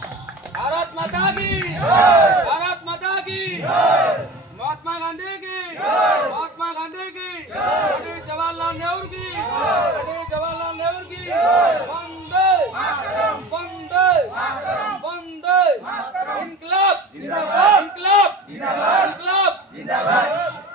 भारत माता की भारत माता की महात्मा गांधी की महात्मा गांधी की पंडित जवाहरलाल नेहरू की पंडित जवाहरलाल नेहरू की वंदे वंदे वंदे इनकलाब जिंदाबाद इनकलाब जिंदाबाद इनकलाब जिंदाबाद